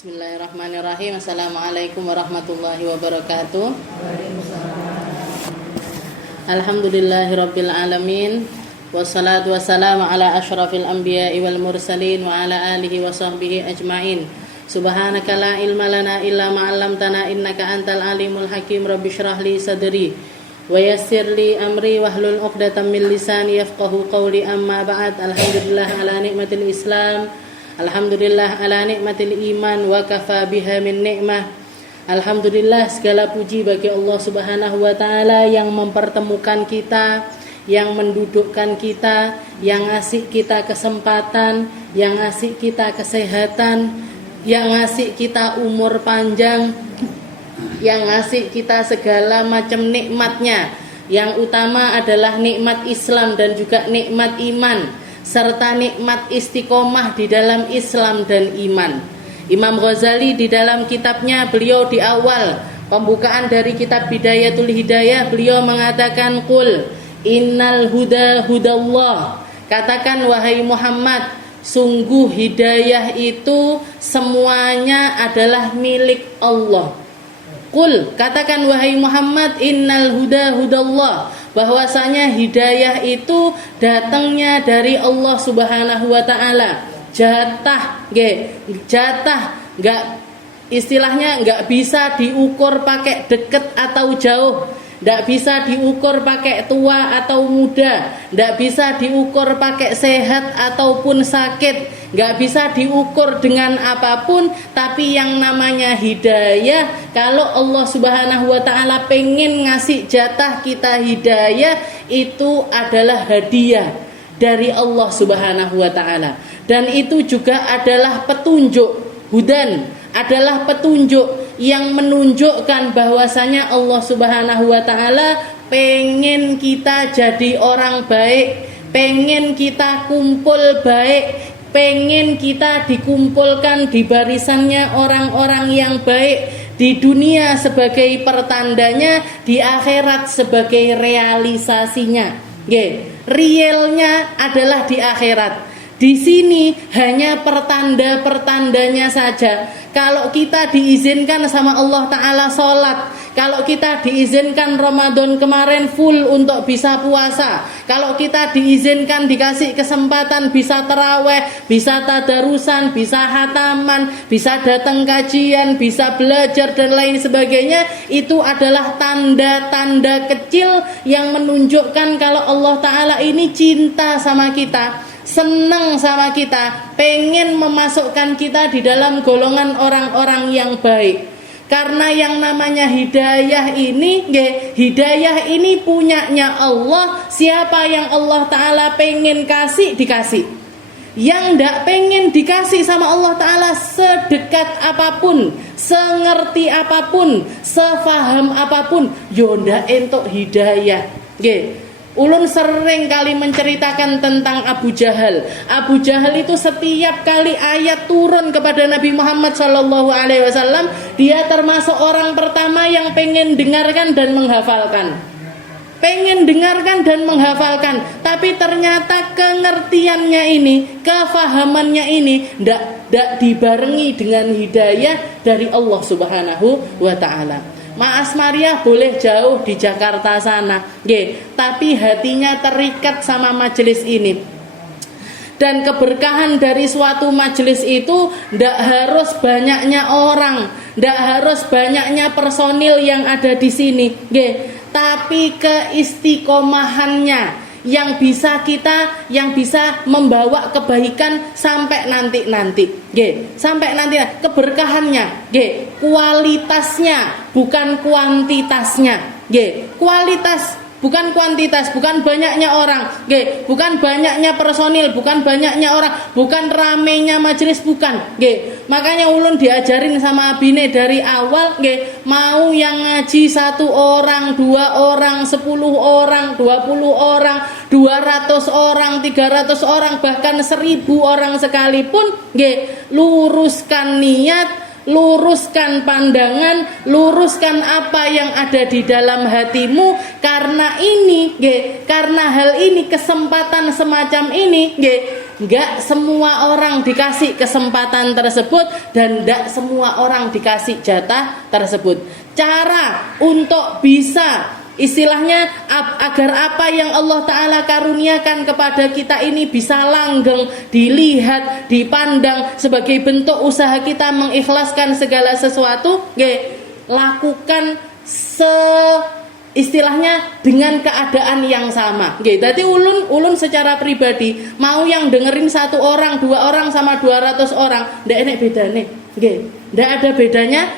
Bismillahirrahmanirrahim. Assalamualaikum warahmatullahi wabarakatuh. Alhamdulillahirabbil alamin. Wassalatu wassalamu ala asyrafil anbiya'i wal mursalin wa ala alihi wa sahbihi ajmain. Subhanaka la ilma lana illa ma 'allamtana innaka antal alimul hakim. Rabbi shrah li sadri wa yassir li amri wahlul 'uqdatam min lisani yafqahu qawli. Amma ba'd. Alhamdulillah ala nikmatil Islam. Alhamdulillah ala nikmatil iman wa kafa biha min ni'mah. Alhamdulillah, segala puji bagi Allah Subhanahu wa taala yang mempertemukan kita, yang mendudukkan kita, yang ngasih kita kesempatan, yang ngasih kita kesehatan, yang ngasih kita umur panjang, yang ngasih kita segala macam nikmatnya. Yang utama adalah nikmat Islam dan juga nikmat iman, serta nikmat istiqomah di dalam Islam dan iman. Imam Ghazali di dalam kitabnya, beliau di awal pembukaan dari kitab Bidayatul Hidayah, beliau mengatakan, Qul innal huda hudallah. Katakan wahai Muhammad, sungguh hidayah itu semuanya adalah milik Allah. Qul, katakan wahai Muhammad, innal huda hudallah, bahwasanya hidayah itu datangnya dari Allah Subhanahu wa taala. Jatah enggak, istilahnya enggak bisa diukur pakai deket atau jauh, enggak bisa diukur pakai tua atau muda, enggak bisa diukur pakai sehat ataupun sakit, enggak bisa diukur dengan apapun. Tapi yang namanya hidayah, kalau Allah Subhanahu wa taala pengen ngasih jatah kita hidayah, itu adalah hadiah dari Allah Subhanahu wa taala. Dan itu juga adalah petunjuk. Hudan adalah petunjuk yang menunjukkan bahwasanya Allah Subhanahu wa taala pengen kita jadi orang baik, pengen kita kumpul baik, pengen kita dikumpulkan di barisannya orang-orang yang baik, di dunia sebagai pertandanya, di akhirat sebagai realisasinya. Realnya adalah di akhirat. Di sini hanya pertanda-pertandanya saja. Kalau kita diizinkan sama Allah Ta'ala sholat, kalau kita diizinkan Ramadan kemarin full untuk bisa puasa, kalau kita diizinkan dikasih kesempatan bisa taraweh, bisa tadarusan, bisa hataman, bisa datang kajian, bisa belajar dan lain sebagainya, itu adalah tanda-tanda kecil yang menunjukkan kalau Allah Ta'ala ini cinta sama kita, senang sama kita, pengen memasukkan kita di dalam golongan orang-orang yang baik. Karena yang namanya hidayah ini, hidayah ini punyanya Allah. Siapa yang Allah Ta'ala pengen kasih, dikasih. Yang ndak pengen dikasih sama Allah Ta'ala, sedekat apapun, sengerti apapun, sefaham apapun, yonda entuk hidayah. Ulun sering kali menceritakan tentang Abu Jahal. Abu Jahal itu setiap kali ayat turun kepada Nabi Muhammad SAW, dia termasuk orang pertama yang pengen dengarkan dan menghafalkan. Pengen dengarkan dan menghafalkan. Tapi ternyata pengertiannya ini, kefahamannya ini tidak dibarengi dengan hidayah dari Allah Subhanahu wa ta'ala. Maas Maria boleh jauh di Jakarta sana, tapi hatinya terikat sama majelis ini. Dan keberkahan dari suatu majelis itu tidak harus banyaknya orang, tidak harus banyaknya personil yang ada di sini, tapi keistiqomahannya yang bisa membawa kebaikan sampai nanti, sampai nanti, keberkahannya, kualitasnya bukan kuantitasnya, kualitas bukan kuantitas, bukan banyaknya orang, bukan banyaknya personil, bukan banyaknya orang, bukan ramenya majelis, bukan. Makanya ulun diajarin sama abine dari awal, mau yang ngaji 1 orang, 2 orang, 10 orang, 20 orang, 200 orang, 300 orang, bahkan 1000 orang sekalipun, luruskan niat, luruskan pandangan, luruskan apa yang ada di dalam hatimu. Karena hal ini, kesempatan semacam ini, Enggak semua orang dikasih kesempatan tersebut dan enggak semua orang dikasih jatah tersebut. Cara untuk bisa istilahnya agar apa yang Allah Ta'ala karuniakan kepada kita ini bisa langgeng, dilihat, dipandang sebagai bentuk usaha kita mengikhlaskan segala sesuatu, lakukan istilahnya dengan keadaan yang sama. Jadi ulun secara pribadi mau yang dengerin 1 orang, 2 orang sama 200 orang, ndak enek bedane. Ndak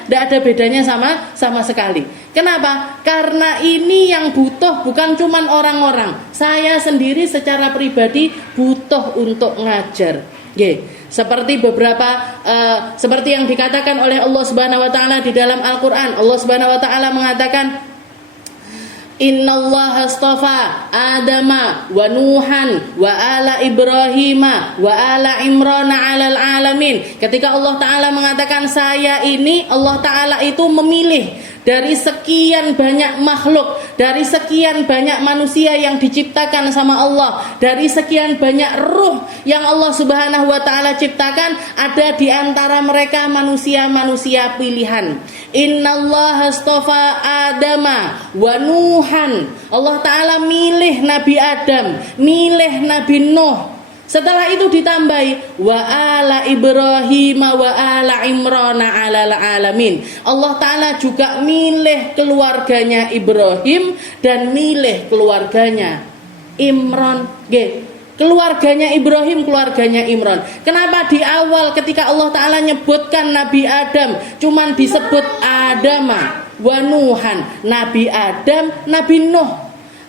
ada bedanya sama sekali. Kenapa? Karena ini yang butuh bukan cuman orang-orang. Saya sendiri secara pribadi butuh untuk ngajar. Seperti seperti yang dikatakan oleh Allah Subhanahu wa taala di dalam Al-Qur'an. Allah Subhanahu wa taala mengatakan, Innallaha astafa Adama wa Nuhan wa ala Ibrahima wa ala Imran 'alal alamin. Ketika Allah Ta'ala mengatakan saya ini, Allah Ta'ala itu memilih dari sekian banyak makhluk, dari sekian banyak manusia yang diciptakan sama Allah, dari sekian banyak ruh yang Allah Subhanahu wa taala ciptakan, ada di antara mereka manusia-manusia pilihan. Innallaha astafa Adama wa Nuhan. Allah Ta'ala milih Nabi Adam, milih Nabi Nuh. Setelah itu ditambahi wa ala Ibrahim wa ala Imran 'alal alamin. Allah Ta'ala juga milih keluarganya Ibrahim dan milih keluarganya Imran. Keluarganya Ibrahim, keluarganya Imran. Kenapa di awal ketika Allah Ta'ala nyebutkan Nabi Adam cuman disebut Adama wa Nuhan, Nabi Adam, Nabi Nuh.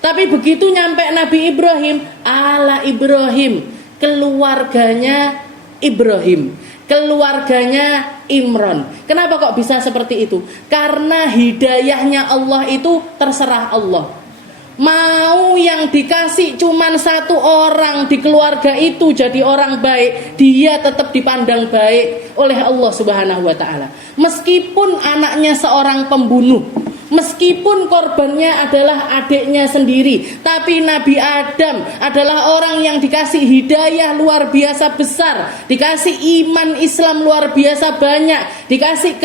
Tapi begitu nyampe Nabi Ibrahim, ala Ibrahim, keluarganya Ibrahim, keluarganya Imran. Kenapa kok bisa seperti itu? Karena hidayahnya Allah itu terserah Allah. Mau yang dikasih cuman 1 orang di keluarga itu jadi orang baik, dia tetap dipandang baik oleh Allah Subhanahu wa taala. Meskipun anaknya seorang pembunuh, meskipun korbannya adalah adiknya sendiri, tapi Nabi Adam adalah orang yang dikasih hidayah luar biasa besar, dikasih iman Islam luar biasa banyak, dikasih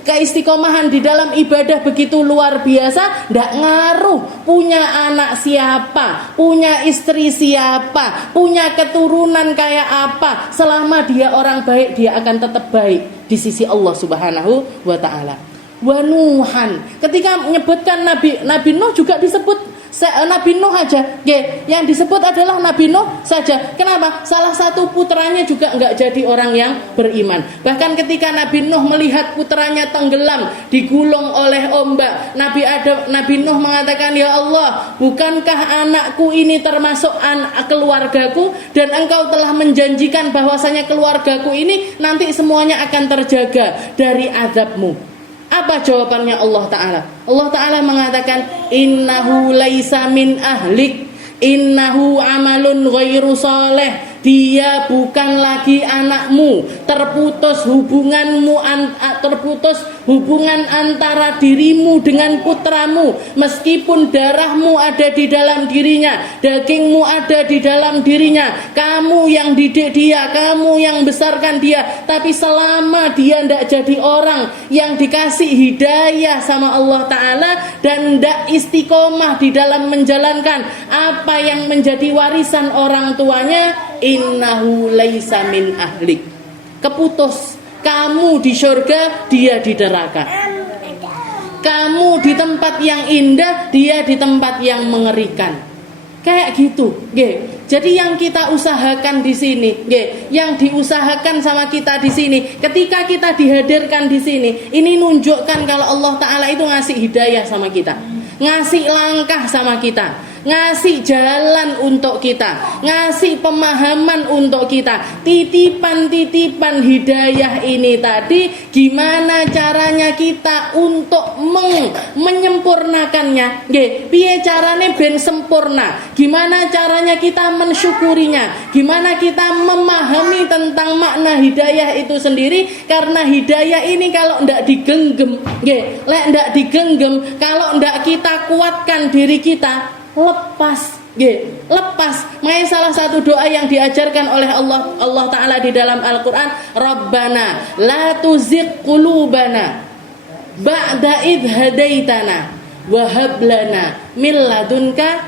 keistiqomahan di dalam ibadah begitu luar biasa. Ndak ngaruh punya anak siapa, punya istri siapa, punya keturunan kayak apa, selama dia orang baik, dia akan tetap baik di sisi Allah Subhanahu wa taala. Wa Nuhan, ketika menyebutkan Nabi Nuh juga disebut Nabi Nuh aja, yang disebut adalah Nabi Nuh saja. Kenapa? Salah satu putranya juga enggak jadi orang yang beriman. Bahkan ketika Nabi Nuh melihat putranya tenggelam, digulung oleh ombak, Nabi Nuh mengatakan, ya Allah, bukankah anakku ini termasuk keluargaku, dan engkau telah menjanjikan bahwasanya keluargaku ini nanti semuanya akan terjaga dari azabmu. Apa jawabannya Allah Ta'ala? Allah Ta'ala mengatakan, innahu laisa min ahlik, innahu amalun ghairu saleh. Dia bukan lagi anakmu. Terputus hubungan antara dirimu dengan putramu. Meskipun darahmu ada di dalam dirinya, dagingmu ada di dalam dirinya, kamu yang didik dia, kamu yang besarkan dia, tapi selama dia tidak jadi orang yang dikasih hidayah sama Allah Ta'ala dan tidak istiqomah di dalam menjalankan apa yang menjadi warisan orang tuanya, innahu laisa min ahlik. Keputus. Kamu di surga, dia di neraka. Kamu di tempat yang indah, dia di tempat yang mengerikan. Kayak gitu, Jadi yang kita usahakan di sini, yang diusahakan sama kita di sini, ketika kita dihadirkan di sini, ini nunjukkan kalau Allah Ta'ala itu ngasih hidayah sama kita, ngasih langkah sama kita, ngasih jalan untuk kita, ngasih pemahaman untuk kita, titipan-titipan hidayah ini tadi, gimana caranya kita untuk menyempurnakannya, piye carane ben sempurna, gimana caranya kita mensyukurinya, gimana kita memahami tentang makna hidayah itu sendiri. Karena hidayah ini kalau ndak digenggam, kalau ndak kita kuatkan diri kita, lepas lepas. Makanya salah satu doa yang diajarkan oleh Allah Ta'ala di dalam Al-Quran, Rabbana la tuzigh qulubana ba'da idh hadaitana wa hab lana min ladunka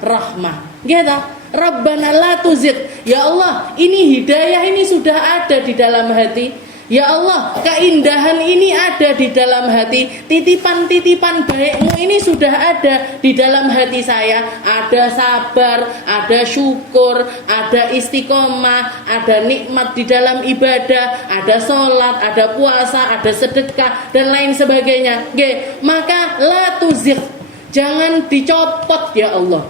rahmah. Gitu. Rabbana la tuzigh. Ya Allah, ini hidayah ini sudah ada di dalam hati. Ya Allah, keindahan ini ada di dalam hati. Titipan-titipan baikmu ini sudah ada di dalam hati saya. Ada sabar, ada syukur, ada istiqomah, ada nikmat di dalam ibadah, ada sholat, ada puasa, ada sedekah, dan lain sebagainya. Maka la tuzigh, jangan dicopot ya Allah,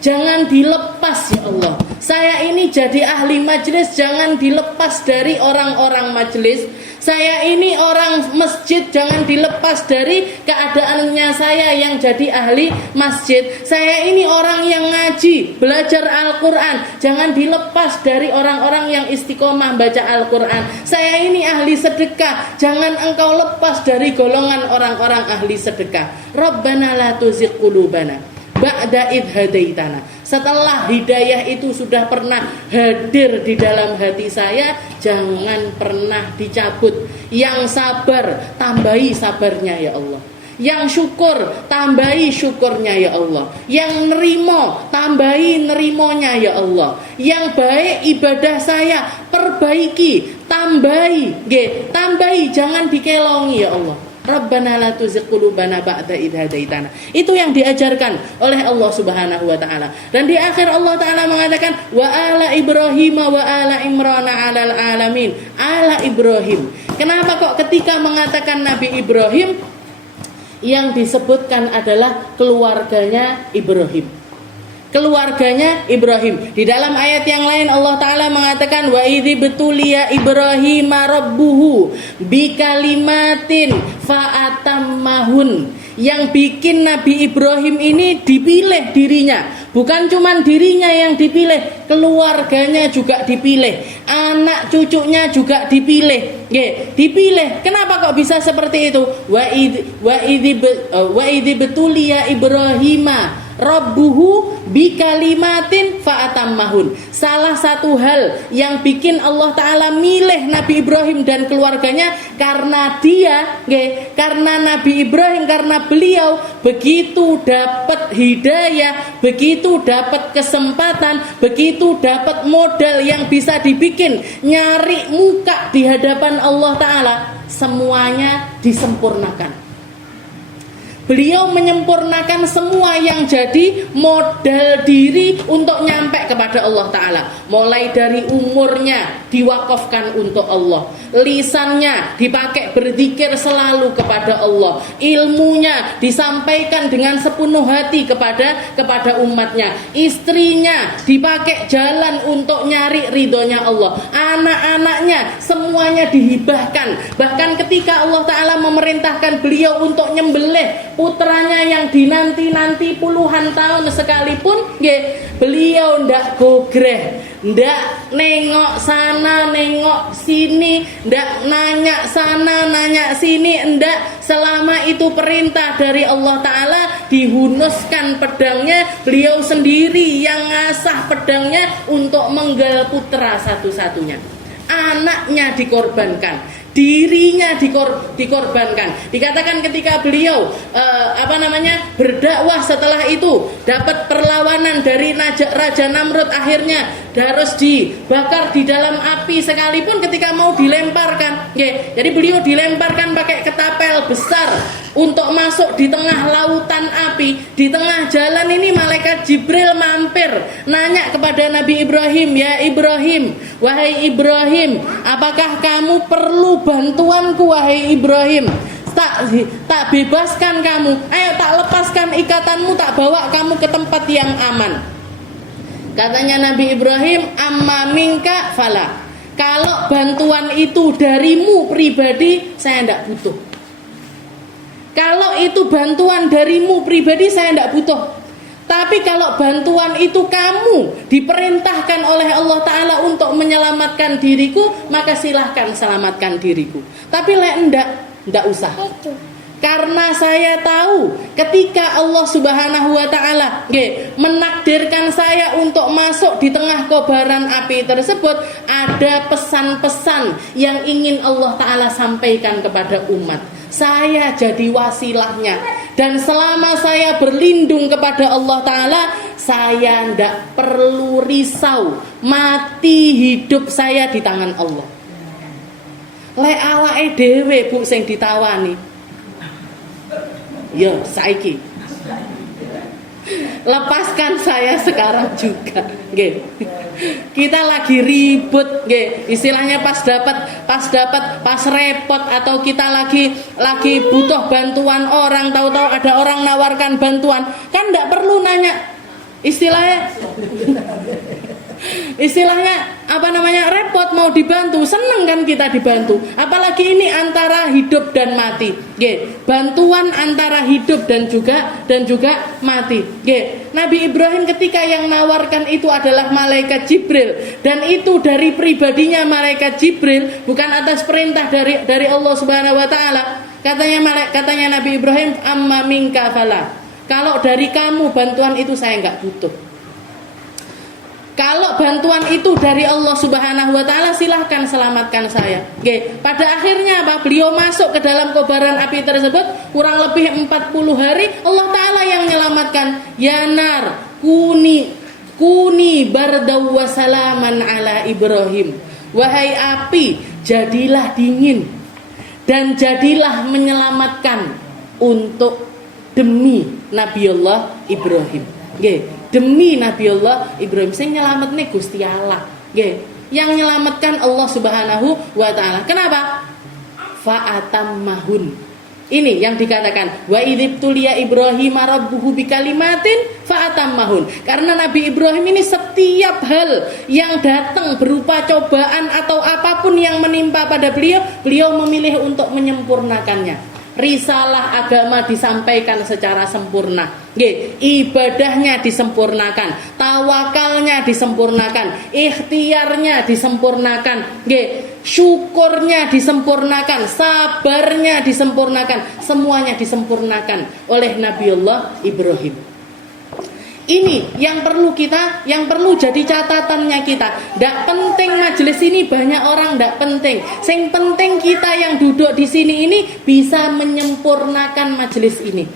jangan dilepas ya Allah. Saya ini jadi ahli majelis, jangan dilepas dari orang-orang majelis. Saya ini orang masjid, jangan dilepas dari keadaannya saya yang jadi ahli masjid. Saya ini orang yang ngaji, belajar Al-Quran, jangan dilepas dari orang-orang yang istiqomah baca Al-Quran. Saya ini ahli sedekah, jangan engkau lepas dari golongan orang-orang ahli sedekah. Rabbana la tuzigh qulubana ba'da idh hadaitana. Setelah hidayah itu sudah pernah hadir di dalam hati saya, jangan pernah dicabut. Yang sabar, tambahi sabarnya ya Allah. Yang syukur, tambahi syukurnya ya Allah. Yang nerimo, tambahi nerimonya ya Allah. Yang baik ibadah saya, perbaiki, tambahi, tambahi, jangan dikelongi ya Allah. Rabbana la tuzigh qulubana ba'da idh hadaitana. Itu yang diajarkan oleh Allah Subhanahu wa taala. Dan di akhir Allah taala mengatakan wa ala Ibrahim wa ala Imran 'alal alamin. Ala Ibrahim. Kenapa kok ketika mengatakan Nabi Ibrahim yang disebutkan adalah keluarganya Ibrahim? Keluarganya Ibrahim. Di dalam ayat yang lain Allah Ta'ala mengatakan wa idzi betulia Ibrahim rabbuhu bikalimatin fa'atammahun. Yang bikin Nabi Ibrahim ini dipilih dirinya. Bukan cuma dirinya yang dipilih, keluarganya juga dipilih, anak cucunya juga dipilih. Dipilih. Kenapa kok bisa seperti itu? Wa idzi betulia Ibrahima Rabbuhu bikalimatin fa'atammahun. Salah satu hal yang bikin Allah Ta'ala milih Nabi Ibrahim dan keluarganya karena karena Nabi Ibrahim, karena beliau begitu dapat hidayah, begitu dapat kesempatan, begitu dapat modal yang bisa dibikin nyari muka di hadapan Allah Ta'ala, semuanya disempurnakan. Beliau menyempurnakan semua yang jadi modal diri untuk nyampe kepada Allah Ta'ala. Mulai dari umurnya diwakafkan untuk Allah, lisannya dipakai berzikir selalu kepada Allah, ilmunya disampaikan dengan sepenuh hati kepada umatnya, istrinya dipakai jalan untuk nyari ridhonya Allah, anak-anaknya semuanya dihibahkan. Bahkan ketika Allah Ta'ala memerintahkan beliau untuk nyembelih putranya yang dinanti-nanti puluhan tahun sekalipun, beliau ndak gogreh, ndak nengok sana nengok sini, ndak nanya sana nanya sini, ndak. Selama itu perintah dari Allah Ta'ala, dihunuskan pedangnya, beliau sendiri yang ngasah pedangnya untuk menggal putra satu-satunya. Anaknya dikorbankan, dirinya dikorbankan. Dikatakan ketika beliau berdakwah, setelah itu dapat perlawanan dari Raja Namrud, akhirnya harus dibakar di dalam api sekalipun ketika mau dilemparkan. Jadi beliau dilemparkan pakai ketapel besar untuk masuk di tengah lautan api. Di tengah jalan ini malaikat Jibril mampir nanya kepada Nabi Ibrahim, ya Ibrahim, wahai Ibrahim, apakah kamu perlu bantuanku wahai Ibrahim? Tak bebaskan kamu, ayo tak lepaskan ikatanmu, tak bawa kamu ke tempat yang aman. Katanya Nabi Ibrahim, amma minka fala. Kalau bantuan itu darimu pribadi, saya tidak butuh. Kalau itu bantuan darimu pribadi, saya tidak butuh. Tapi kalau bantuan itu kamu diperintahkan oleh Allah Ta'ala untuk menyelamatkan diriku, maka silahkan selamatkan diriku. Tapi enggak usah. Karena saya tahu ketika Allah Subhanahu wa taala menakdirkan saya untuk masuk di tengah kobaran api tersebut, ada pesan-pesan yang ingin Allah taala sampaikan kepada umat. Saya jadi wasilahnya, dan selama saya berlindung kepada Allah taala, saya tidak perlu risau mati hidup saya di tangan Allah. Lek awake dhewe Bu sing ditawani. Yo, saiki. Lepaskan saya sekarang juga. Nggih. Kita lagi ribut, nggih. Istilahnya pas repot, atau kita lagi butuh bantuan orang, tahu-tahu ada orang nawarkan bantuan, kan enggak perlu nanya. Istilahnya repot mau dibantu, seneng kan kita dibantu. Apalagi ini antara hidup dan mati. Bantuan antara hidup dan juga mati. Nabi Ibrahim ketika yang nawarkan itu adalah malaikat Jibril, dan itu dari pribadinya malaikat Jibril, bukan atas perintah dari Allah Subhanahu wa taala. Katanya Nabi Ibrahim, amma minka fala. Kalau dari kamu bantuan itu saya enggak butuh. Kalau bantuan itu dari Allah Subhanahu wa taala, silahkan selamatkan saya. Pada akhirnya apa? Beliau masuk ke dalam kobaran api tersebut kurang lebih 40 hari, Allah taala yang menyelamatkan. Ya nar, kuni bardaw wa salaman ala Ibrahim. Wahai api, jadilah dingin dan jadilah menyelamatkan untuk demi Nabiullah Ibrahim. Demi Nabiullah Ibrahim, sing nyelametne Gusti Allah. Yang nyelamatkan Allah Subhanahu wa taala. Kenapa? Fa'atammahun. Ini yang dikatakan wa idzibtuliya Ibrahim rabbuhu bikalimatin fa'atammahun. Karena Nabi Ibrahim ini setiap hal yang datang berupa cobaan atau apapun yang menimpa pada beliau memilih untuk menyempurnakannya. Risalah agama disampaikan secara sempurna. Ibadahnya disempurnakan, tawakalnya disempurnakan, ikhtiarnya disempurnakan, syukurnya disempurnakan, sabarnya disempurnakan, semuanya disempurnakan oleh Nabiullah Ibrahim. Ini yang perlu jadi catatannya kita. Ndak penting majelis ini banyak orang, ndak penting. Sing penting kita yang duduk di sini ini bisa menyempurnakan majelis ini.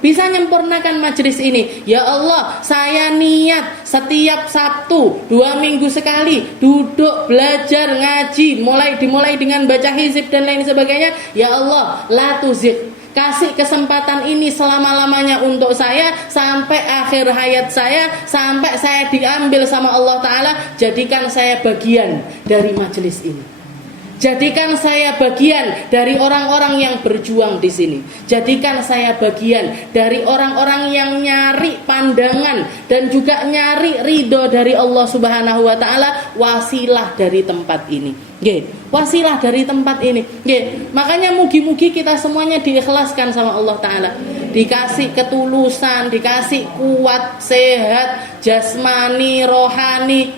Bisa menyempurnakan majelis ini. Ya Allah, saya niat setiap Sabtu 2 minggu sekali duduk belajar ngaji, dimulai dengan baca hizib dan lain sebagainya. Ya Allah, la tuzigh, kasih kesempatan ini selama-lamanya untuk saya sampai akhir hayat saya, sampai saya diambil sama Allah Ta'ala. Jadikan saya bagian dari majelis ini. Jadikan saya bagian dari orang-orang yang berjuang di sini. Jadikan saya bagian dari orang-orang yang nyari pandangan dan juga nyari ridho dari Allah Subhanahu wa taala, wasilah dari tempat ini. Wasilah dari tempat ini. Makanya mugi-mugi kita semuanya diikhlaskan sama Allah taala. Dikasih ketulusan, dikasih kuat, sehat, jasmani, rohani.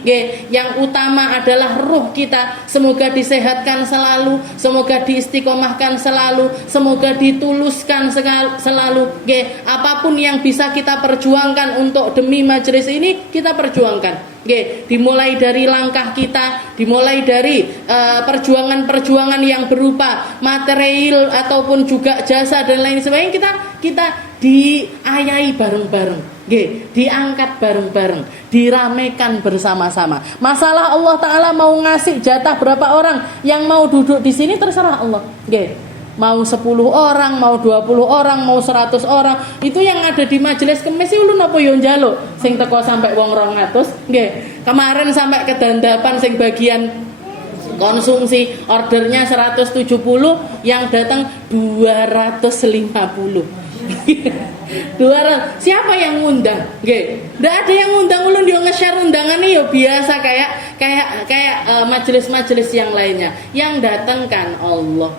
Yang utama adalah ruh kita. Semoga disehatkan selalu, semoga diistiqomahkan selalu, semoga dituluskan selalu. Apapun yang bisa kita perjuangkan untuk demi majelis ini, kita perjuangkan. Dimulai dari langkah kita, dimulai dari perjuangan-perjuangan yang berupa material ataupun juga jasa dan lain sebagainya, kita diayai bareng-bareng, diangkat bareng-bareng, diramekan bersama-sama. Masalah Allah Ta'ala mau ngasih jatah berapa orang yang mau duduk di sini terserah Allah. Mau 10 orang, mau 20 orang, mau 100 orang, itu yang ada di majelis kemis ulun apa yo njaluk sing teko sampai wong 200. Kemarin sampai kedandapan sing bagian konsumsi ordernya 170, yang datang 250. 200. Siapa yang ngundang? Nggak ada yang ngundang, ulun dia nge-share undangannya ya biasa kayak majelis-majelis yang lainnya. Yang datangkan Allah.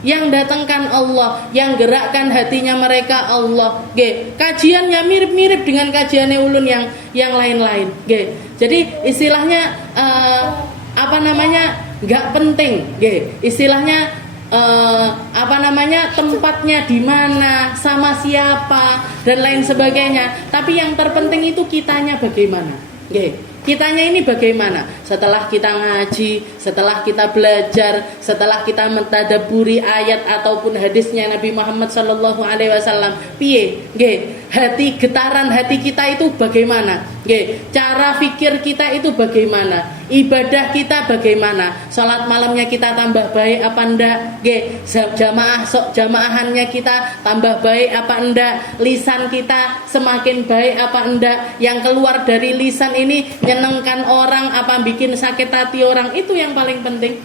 Yang datangkan Allah, yang gerakkan hatinya mereka Allah. Kajiannya mirip-mirip dengan kajiannya ulun yang lain-lain. Jadi istilahnya nggak penting. Istilahnya tempatnya di mana, sama siapa dan lain sebagainya. Tapi yang terpenting itu kitanya bagaimana. Kitanya ini bagaimana? Setelah kita ngaji, setelah kita belajar, setelah kita mentadaburi ayat ataupun hadisnya Nabi Muhammad sallallahu alaihi wasallam, piye? Hati, getaran hati kita itu bagaimana? Cara fikir kita itu bagaimana? Ibadah kita bagaimana? Salat malamnya kita tambah baik apa enggak? Jamaahannya kita tambah baik apa enggak? Lisan kita semakin baik apa enggak? Yang keluar dari lisan ini nyenengkan orang apa bikin sakit hati orang? Itu yang paling penting.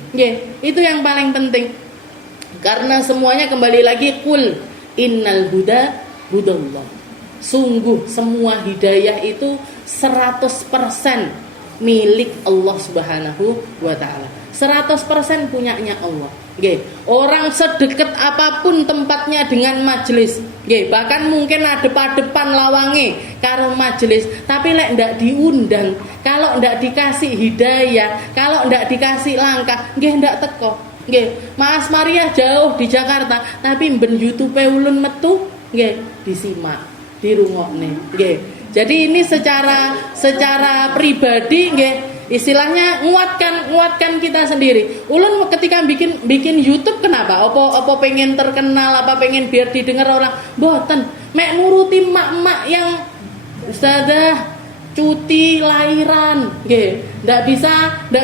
Itu yang paling penting. Karena semuanya kembali lagi kul innal huda hudallah. Sungguh semua hidayah itu 100% milik Allah Subhanahu wa taala. 100% punyanya Allah. Orang sedekat apapun tempatnya dengan majelis, bahkan mungkin adep-adepan lawange karo majelis, tapi lek ndak diundang, kalau ndak dikasih hidayah, kalau ndak dikasih langkah, ndak teko. Mas Maria jauh di Jakarta, tapi ben YouTube ulun metu, disimak, dirungokne. Jadi ini secara pribadi, istilahnya nguatkan kita sendiri. Ulun ketika bikin YouTube kenapa? Apa pengen terkenal, apa pengen biar didengar orang? Boten, mek nuruti mak-mak yang ustazah cuti lahiran, ndak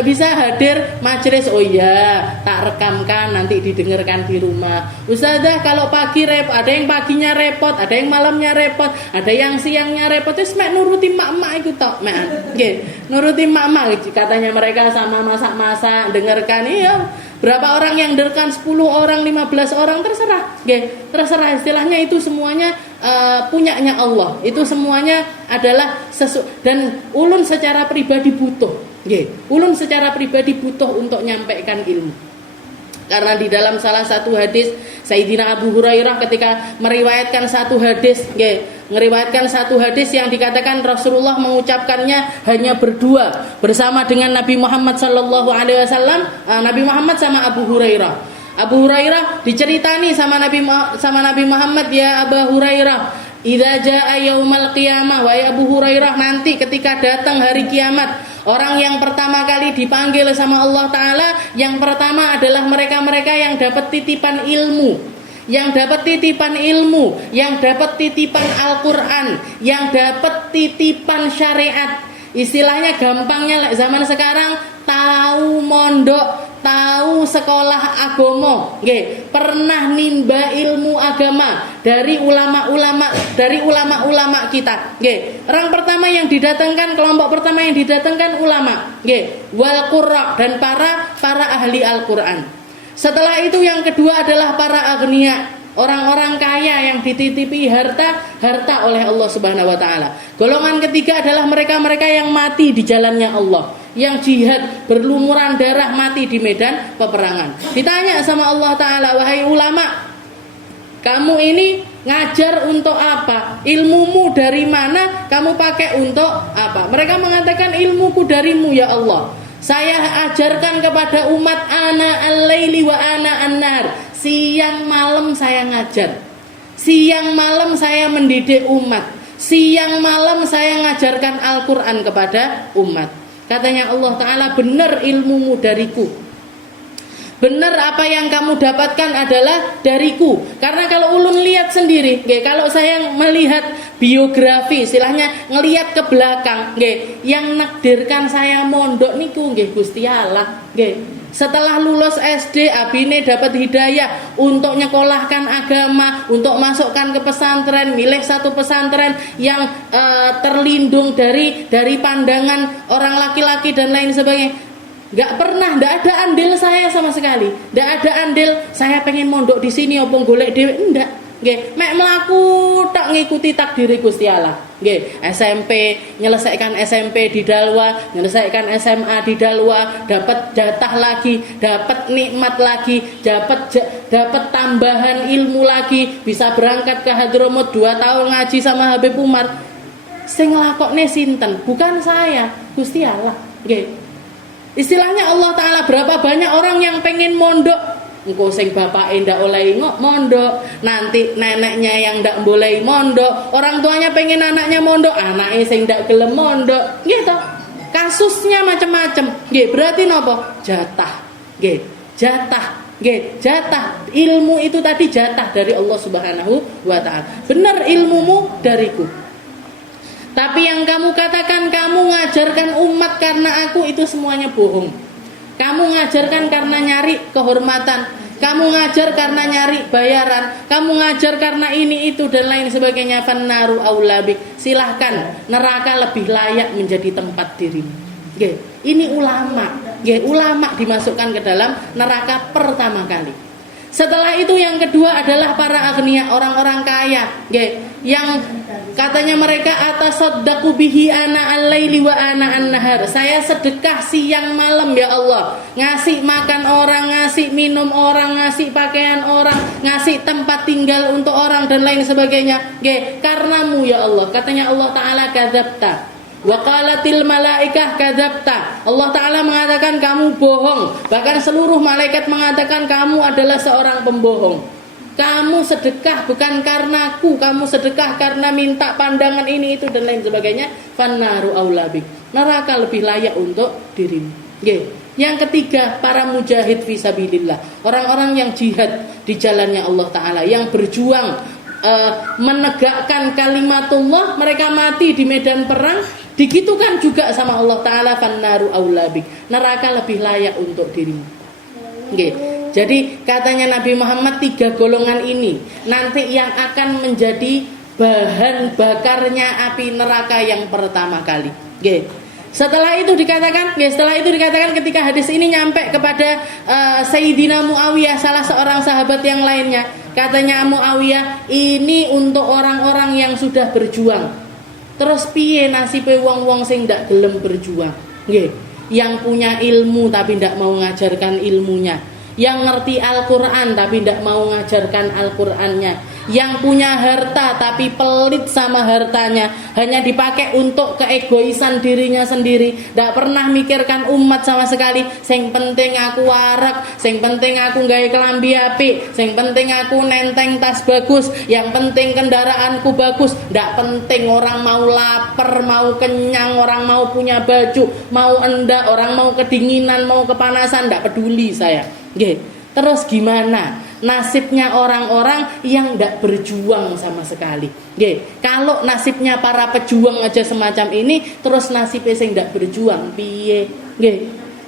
bisa hadir majelis. Oh iya, tak rekamkan nanti didengarkan di rumah. Ustazah kalau pagi ada yang paginya repot, ada yang malamnya repot, ada yang siangnya repot. Terus mek nuruti mak-mak iku tok, mek. Nuruti mak-mak katanya mereka sama masak-masak, dengarkan. Iya. Berapa orang yang dengarkan 10 orang, 15 orang terserah. Terserah, istilahnya itu semuanya punyanya Allah. Itu semuanya adalah dan ulun secara pribadi butuh. Ulun secara pribadi butuh untuk nyampaikan ilmu. Karena di dalam salah satu hadis Sayyidina Abu Hurairah ketika meriwayatkan satu hadis, yang dikatakan Rasulullah mengucapkannya hanya berdua bersama dengan Nabi Muhammad sallallahu alaihi wasallam, Nabi Muhammad sama Abu Hurairah. Abu Hurairah diceritani sama Nabi Muhammad, ya Abu Hurairah, idza jaa yaumal qiyamah, wahai Abu Hurairah, nanti ketika datang hari kiamat, orang yang pertama kali dipanggil sama Allah Ta'ala, yang pertama adalah mereka-mereka yang dapat titipan ilmu, yang dapat titipan Al-Quran, yang dapat titipan syariat. Istilahnya gampangnya zaman sekarang, tahu mondok, tahu sekolah agama, pernah nimba ilmu agama dari ulama-ulama kita. Orang pertama yang didatangkan, kelompok pertama yang didatangkan ulama, wal qurra, dan para ahli Al-Qur'an. Setelah itu yang kedua adalah para agniya, orang-orang kaya yang dititipi harta oleh Allah Subhanahu wa taala. Golongan ketiga adalah mereka-mereka yang mati di jalannya Allah, yang jihad, berlumuran darah, mati di medan peperangan. Ditanya sama Allah Ta'ala, wahai ulama, kamu ini ngajar untuk apa? Ilmumu dari mana? Kamu pakai untuk apa? Mereka mengatakan, ilmuku darimu ya Allah. Saya ajarkan kepada umat ana al-laili wa ana an-nahar. Siang malam saya ngajar, siang malam saya mendidik umat, siang malam saya ngajarkan Al-Quran kepada umat. Katanya Allah Ta'ala, benar ilmumu dariku, benar apa yang kamu dapatkan adalah dariku. Karena kalau ulun lihat sendiri, kalau saya melihat biografi, istilahnya ngelihat ke belakang, yang nakdirkan saya mondok niku Gusti Allah. Setelah lulus SD, abine dapat hidayah untuk nyekolahkan agama, untuk masukkan ke pesantren, milih satu pesantren yang terlindung dari pandangan orang laki-laki dan lain sebagainya. Gak ada andil saya sama sekali. Gak ada andil saya pengen mondok di sini apa golek dhewe, enggak. Mek melaku tak ngikuti takdir Gusti Allah. SMP, menyelesaikan SMP di Dalwa, menyelesaikan SMA di Dalwa, dapat jatah lagi, dapat nikmat lagi, dapat tambahan ilmu lagi, bisa berangkat ke Hadramut 2 tahun ngaji sama Habib Umar. Sing nglakokne sinten? Bukan saya, Gusti Allah. Istilahnya Allah Ta'ala, berapa banyak orang yang pengen mondok Engko sing bapake ndak oleh mondok, nanti neneknya yang ndak boleh mondok, orang tuanya pengen anaknya mondok, anaknya sing ndak gelem mondok, gitu. Kasusnya macam-macam. Nggih, berarti nopo? Jatah. Nggih, jatah. Nggih, jatah. Ilmu itu tadi jatah dari Allah Subhanahu wa taala. Benar ilmumu dariku. Tapi yang kamu katakan kamu ngajarkan umat karena aku, itu semuanya bohong. Kamu ngajarkan karena nyari kehormatan, kamu ngajar karena nyari bayaran, kamu ngajar karena ini itu dan lain sebagainya. Fannaru aulabik, silahkan, neraka lebih layak menjadi tempat dirimu. Nggih, ini ulama. Nggih, ulama dimasukkan ke dalam neraka pertama kali. Setelah itu yang kedua adalah para agniya, orang-orang kaya, yang katanya mereka atasaddaqu bihi ana al-laili wa ana an-nahar. Saya sedekah siang malam ya Allah. Ngasih makan orang, ngasih minum orang, ngasih pakaian orang, ngasih tempat tinggal untuk orang dan lain sebagainya. Karenamu ya Allah. Katanya Allah Ta'ala kadzabta. Wa qalatil malaikah kadzabta. Allah Ta'ala mengatakan kamu bohong. Bahkan seluruh malaikat mengatakan kamu adalah seorang pembohong. Kamu sedekah bukan karena aku, kamu sedekah karena minta pandangan ini itu dan lain sebagainya. Fannaru aulabik, neraka lebih layak untuk dirimu. Yang ketiga, para mujahid fisabilillah, orang-orang yang jihad di jalannya Allah Ta'ala, yang berjuang menegakkan kalimatullah, mereka mati di medan perang, digitukan juga sama Allah Ta'ala. Fannaru aulabik, neraka lebih layak untuk dirimu. Jadi katanya Nabi Muhammad, 3 golongan ini nanti yang akan menjadi bahan bakarnya api neraka yang pertama kali. Setelah itu dikatakan ketika hadis ini nyampe kepada Sayyidina Muawiyah, salah seorang sahabat yang lainnya, katanya Muawiyah, ini untuk orang-orang yang sudah berjuang. Terus piye nasibe wong-wong sing ndak gelem berjuang? Yang punya ilmu tapi ndak mau ngajarkan ilmunya, yang ngerti Al-Qur'an tapi ndak mau ngajarkan Al-Qur'annya, yang punya harta tapi pelit sama hartanya, hanya dipakai untuk keegoisan dirinya sendiri, ndak pernah mikirkan umat sama sekali. Sing penting aku warak, sing penting aku gawe kelambi apik, sing penting aku nenteng tas bagus, yang penting kendaraanku bagus. Ndak penting orang mau lapar, mau kenyang, orang mau punya baju, mau endak, orang mau kedinginan, mau kepanasan, ndak peduli saya. Terus gimana nasibnya orang-orang yang tidak berjuang sama sekali? Kalau nasibnya para pejuang aja semacam ini, terus nasibnya sing tidak berjuang piye?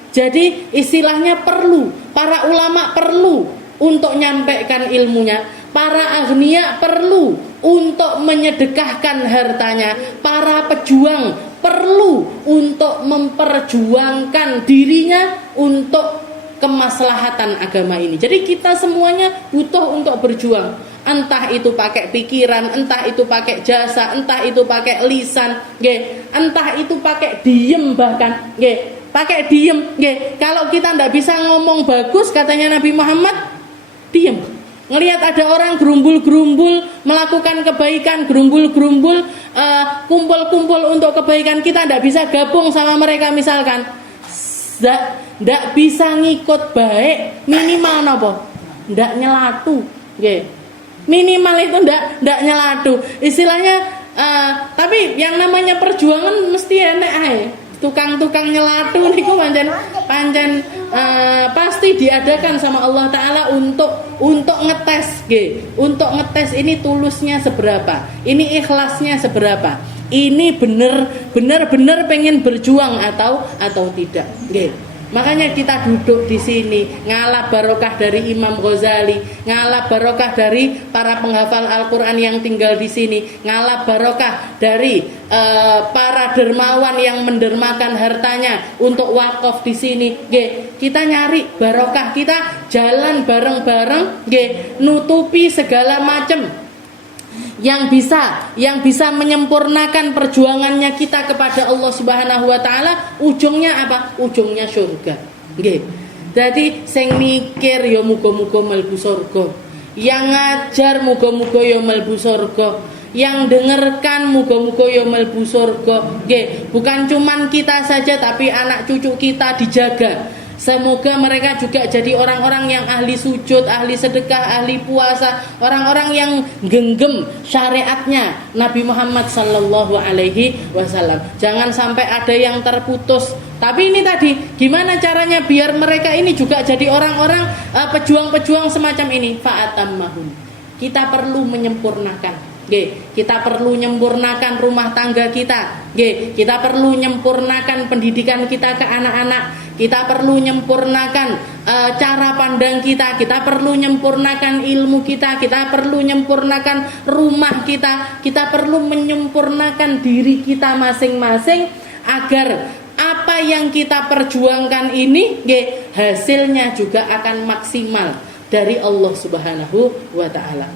Jadi istilahnya perlu, para ulama perlu untuk nyampaikan ilmunya, para agniya perlu untuk menyedekahkan hartanya, para pejuang perlu untuk memperjuangkan dirinya untuk kemaslahatan agama ini. Jadi kita semuanya butuh untuk berjuang. Entah itu pakai pikiran, entah itu pakai jasa, entah itu pakai lisan, entah itu pakai diem bahkan, pakai diem. Kalau kita tidak bisa ngomong bagus, katanya Nabi Muhammad, diem. Ngelihat ada orang gerumbul-gerumbul melakukan kebaikan, gerumbul-gerumbul kumpul-kumpul untuk kebaikan, kita tidak bisa gabung sama mereka misalkan. Ndak bisa ngikut baik, minimal nopo? Ndak nyelatu, minimal itu ndak nyelatu. Istilahnya, tapi yang namanya perjuangan mesti enak ae. Tukang-tukang nyelatu niku pancen pasti diadakan sama Allah Ta'ala untuk ngetes, untuk ngetes ini tulusnya seberapa, ini ikhlasnya seberapa, ini benar pengen berjuang atau tidak. Makanya kita duduk di sini, ngalap barokah dari Imam Ghazali, ngalap barokah dari para penghafal Al-Quran yang tinggal di sini, ngalap barokah dari para dermawan yang mendermakan hartanya untuk wakaf di sini. Kita nyari barokah, kita jalan bareng-bareng, nutupi segala macam yang bisa menyempurnakan perjuangannya kita kepada Allah Subhanahu wa taala. Ujungnya apa? Ujungnya surga. Jadi sing mikir ya muga-muga mlebu surga, yang ngajar muga-muga ya mlebu surga, yang dengarkan muga-muga ya mlebu surga. Bukan cuman kita saja tapi anak cucu kita dijaga. Semoga mereka juga jadi orang-orang yang ahli sujud, ahli sedekah, ahli puasa, orang-orang yang genggam syariatnya Nabi Muhammad sallallahu alaihi wasallam. Jangan sampai ada yang terputus. Tapi ini tadi, gimana caranya biar mereka ini juga jadi orang-orang pejuang-pejuang semacam ini? Fa'atammahum. Kita perlu menyempurnakan. Kita perlu menyempurnakan rumah tangga kita. Kita perlu menyempurnakan pendidikan kita ke anak-anak. Kita perlu menyempurnakan cara pandang kita. Kita perlu menyempurnakan ilmu kita. Kita perlu menyempurnakan rumah kita. Kita perlu menyempurnakan diri kita masing-masing agar apa yang kita perjuangkan ini hasilnya juga akan maksimal dari Allah Subhanahu wa taala.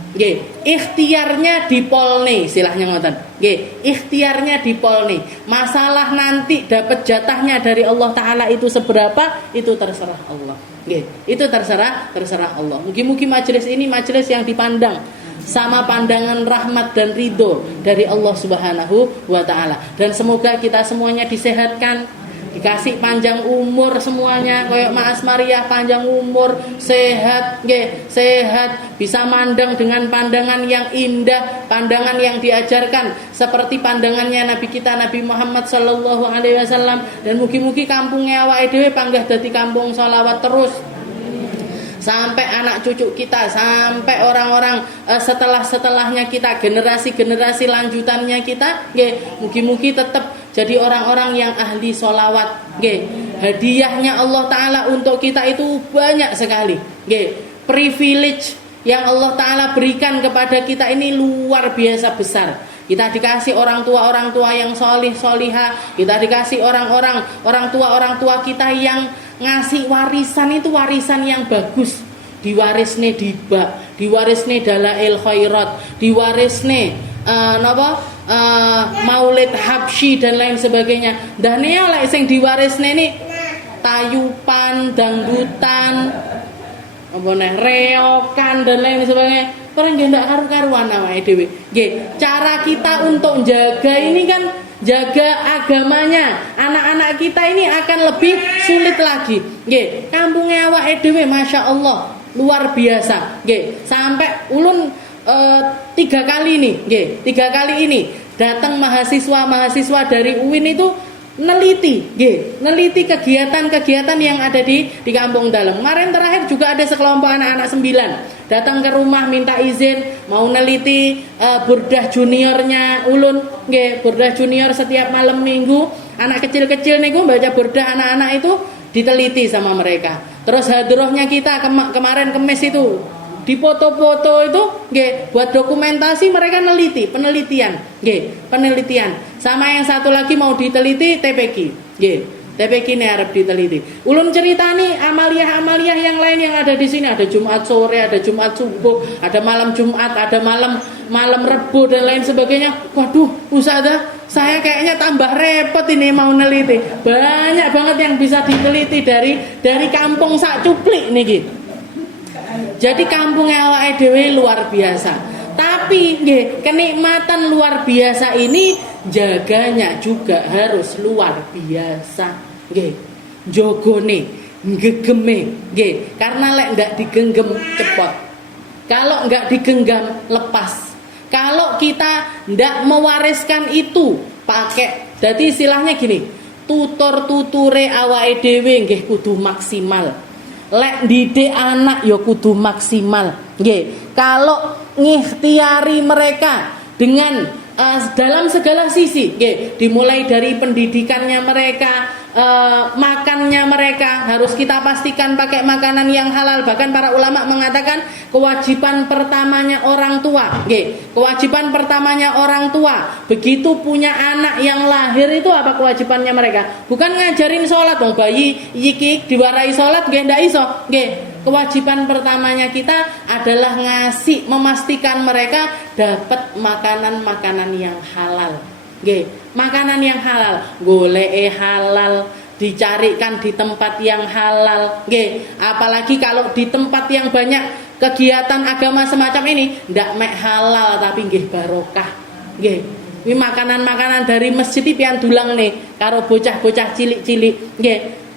Ikhtiarnya dipolne, silahnya ngoten. Ikhtiarnya dipolne. Masalah nanti dapat jatahnya dari Allah taala itu seberapa, itu terserah Allah. Itu terserah Allah. Mugi-mugi majelis ini majelis yang dipandang sama pandangan rahmat dan ridho dari Allah Subhanahu wa taala. Dan semoga kita semuanya disehatkan, dikasih panjang umur semuanya, koyok Mas Maria panjang umur, sehat, sehat, bisa mandang dengan pandangan yang indah, pandangan yang diajarkan seperti pandangannya Nabi kita Nabi Muhammad sallallahu alaihi wasallam. Dan mugi-mugi kampungnya awake dhewe panggah dadi kampung sholawat terus, sampai anak cucu kita, sampai orang-orang setelahnya kita, generasi-generasi lanjutannya kita, mugi-mugi tetap jadi orang-orang yang ahli sholawat. Hadiahnya Allah Ta'ala untuk kita itu banyak sekali. Privilege yang Allah Ta'ala berikan kepada kita ini luar biasa besar. Kita dikasih orang tua yang solih solihah. Kita dikasih orang tua kita yang ngasih warisan itu warisan yang bagus. Diwarisne dibak, diwarisne dalail khairat, diwarisne maulid habsyi dan lain sebagainya. Dan lek sing diwarisne ini tayupan, dangdutan, reokan dan lain sebagainya. Orang ndak karu-karuan awake dhewe. Cara kita untuk jaga ini kan, jaga agamanya anak-anak kita ini akan lebih sulit lagi. Kampungnya awake dhewe Masya Allah luar biasa. Sampai ulun 3 kali ini datang mahasiswa dari UIN itu neliti kegiatan-kegiatan yang ada di kampung dalam. Kemarin terakhir juga ada sekelompok anak-anak 9 datang ke rumah minta izin mau neliti burdah juniornya ulun. Burdah junior setiap malam minggu anak kecil-kecil niku baca burdah anak-anak itu diteliti sama mereka. Terus hadrohnya kita kemarin Kemis itu di foto-foto itu buat dokumentasi, mereka penelitian. Sama yang satu lagi mau diteliti TPQ. TPQ ini harap diteliti. Ulun cerita nih amalia-amalia yang lain yang ada di sini, ada Jumat sore, ada Jumat subuh, ada malam Jumat, ada malam Rebo dan lain sebagainya. Waduh, Ustazah, saya kayaknya tambah repot ini mau neliti. Banyak banget yang bisa diteliti dari kampung sak cuplik niki. Jadi kampungnya awake dhewe luar biasa. Tapi kenikmatan luar biasa ini jaganya juga harus luar biasa. Jogone, gegeme, karena lek enggak digenggam cepot. Kalau enggak digenggam lepas. Kalau kita ndak mewariskan itu pakai, jadi istilahnya gini, tutur-tuture awake dhewe nggih kudu maksimal. Lek didik anak ya kudu maksimal. Kalau ngikhtiari mereka dengan dalam segala sisi, dimulai dari pendidikannya mereka, makannya mereka harus kita pastikan pakai makanan yang halal. Bahkan para ulama mengatakan kewajiban pertamanya orang tua, kewajiban pertamanya orang tua begitu punya anak yang lahir itu apa kewajibannya mereka? Bukan ngajarin sholat, dong bayi iki diwarai sholat ndak iso. Kewajiban pertamanya kita adalah memastikan mereka dapat makanan-makanan yang halal. Makanan yang halal, goleke halal, dicarikan di tempat yang halal. Apalagi kalau di tempat yang banyak kegiatan agama semacam ini, ndak mek halal tapi nggih barokah. Ini makanan-makanan dari masjid pian dulang nih karo bocah-bocah cilik-cilik.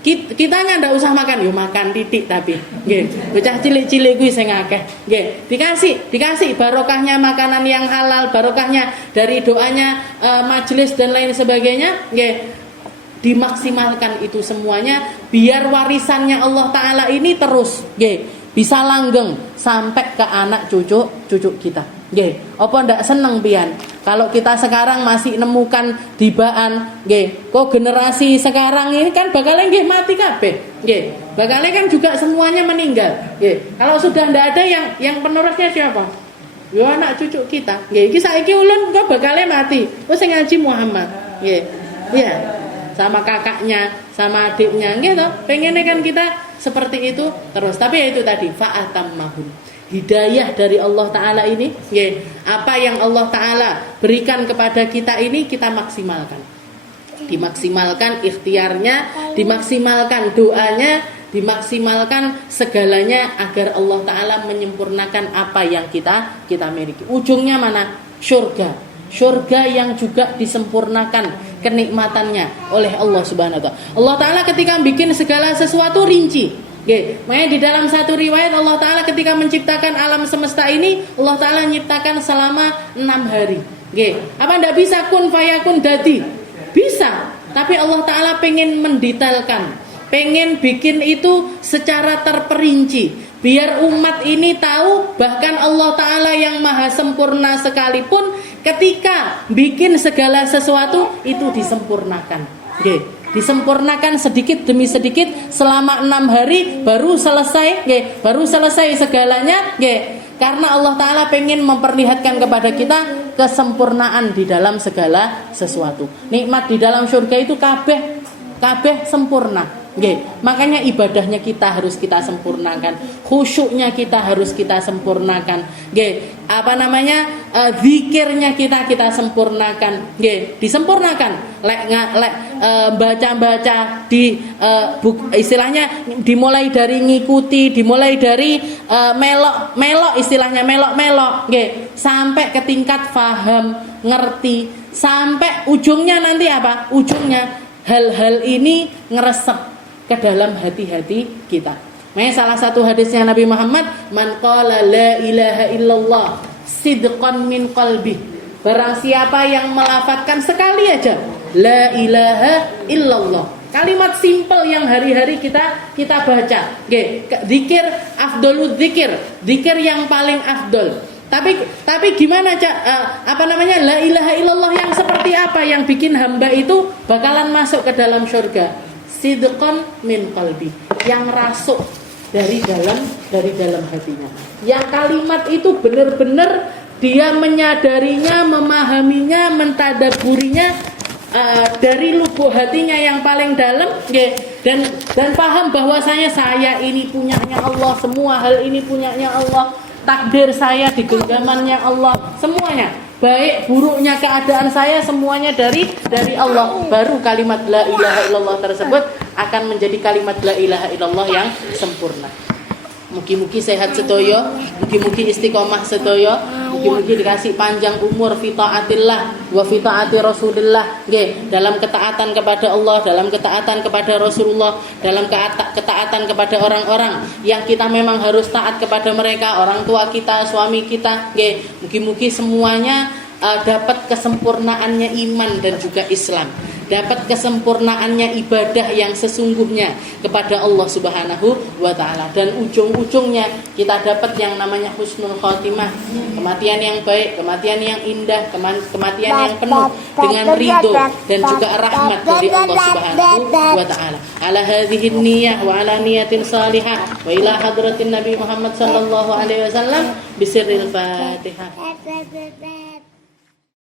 Kitanya ndak usah makan, yo makan titik tapi nggih. Bocah cilik-cilik kuwi sing akeh. Nggih, dikasih barokahnya makanan yang halal, barokahnya dari doanya majelis dan lain sebagainya, nggih. Dimaksimalkan itu semuanya biar warisannya Allah Ta'ala ini terus bisa langgeng sampai ke anak cucu kita. Apa ndak seneng pian kalau kita sekarang masih nemukan dibaan kok generasi sekarang ini kan bakalnya mati kabeh. Bakalnya kan juga semuanya meninggal. Kalau sudah ndak ada yang penerusnya siapa? Yo anak cucu kita. Iki saiki ulun kok bakalnya mati. Terus sing ngaji Muhammad. Iya. Sama kakaknya, sama adiknya gitu. Pengennya kan kita seperti itu terus. Tapi ya itu tadi fa'atammahum. Hidayah dari Allah Ta'ala ini apa yang Allah Ta'ala berikan kepada kita ini kita maksimalkan. Dimaksimalkan ikhtiarnya, dimaksimalkan doanya, dimaksimalkan segalanya agar Allah Ta'ala menyempurnakan apa yang kita miliki. Ujungnya mana? Syurga yang juga disempurnakan kenikmatannya oleh Allah Subhanahu wa taala. Allah Taala ketika bikin segala sesuatu rinci. Makanya di dalam satu riwayat Allah Taala ketika menciptakan alam semesta ini, Allah Taala menciptakan selama 6 hari. Apa ndak bisa kun fayakun dadi? Bisa. Tapi Allah Taala pengen mendetailkan, pengen bikin itu secara terperinci. Biar umat ini tahu bahkan Allah Ta'ala yang maha sempurna sekalipun ketika bikin segala sesuatu itu disempurnakan. Disempurnakan sedikit demi sedikit selama 6 hari baru selesai segalanya. Karena Allah Ta'ala pengen memperlihatkan kepada kita kesempurnaan di dalam segala sesuatu. Nikmat di dalam surga itu kabeh sempurna. Makanya ibadahnya kita harus kita sempurnakan, khusyuknya kita harus kita sempurnakan, zikirnya kita sempurnakan, disempurnakan. Baca istilahnya dimulai dari ngikuti, dimulai dari melok istilahnya melok, sampai ke tingkat faham, ngerti, sampai ujungnya nanti apa? Ujungnya hal-hal ini ngeresep ke dalam hati-hati kita. Makanya salah satu hadisnya Nabi Muhammad, man qala la ilaha illallah sidqan min qalbi. Barang siapa yang melafadzkan sekali aja la ilaha illallah. Kalimat simpel yang hari-hari kita baca. Zikir afdolud zikir yang paling afdol. Tapi gimana la ilaha illallah yang seperti apa yang bikin hamba itu bakalan masuk ke dalam surga? Sidqan min qalbi, yang rasuk dari dalam hatinya. Yang kalimat itu benar-benar dia menyadarinya, memahaminya, mentadaburinya dari lubuk hatinya yang paling dalam, dan paham bahwasanya saya ini punyanya Allah, semua hal ini punyanya Allah, takdir saya di genggamannya Allah, semuanya. Baik buruknya keadaan saya semuanya dari Allah. Baru kalimat la ilaha illallah tersebut akan menjadi kalimat la ilaha illallah yang sempurna. Mugi-mugi sehat sedoyo, mugi-mugi istiqomah sedoyo, mugi-mugi dikasih panjang umur fi taatillah wa fi taati Rasulillah, dalam ketaatan kepada Allah, dalam ketaatan kepada Rasulullah, dalam ketaatan kepada orang-orang yang kita memang harus taat kepada mereka, orang tua kita, suami kita, mugi-mugi semuanya dapat kesempurnaannya iman dan juga Islam, dapat kesempurnaannya ibadah yang sesungguhnya kepada Allah Subhanahu wa taala, dan ujung-ujungnya kita dapat yang namanya husnul khotimah, kematian yang baik, kematian yang indah, kematian yang penuh dengan ridho dan juga rahmat dari Allah Subhanahu wa taala. Ala hadhihi niyyah wa ala niyatin salihah wa ila hadratin Nabi Muhammad sallallahu alaihi wasallam bisirril Fatihah.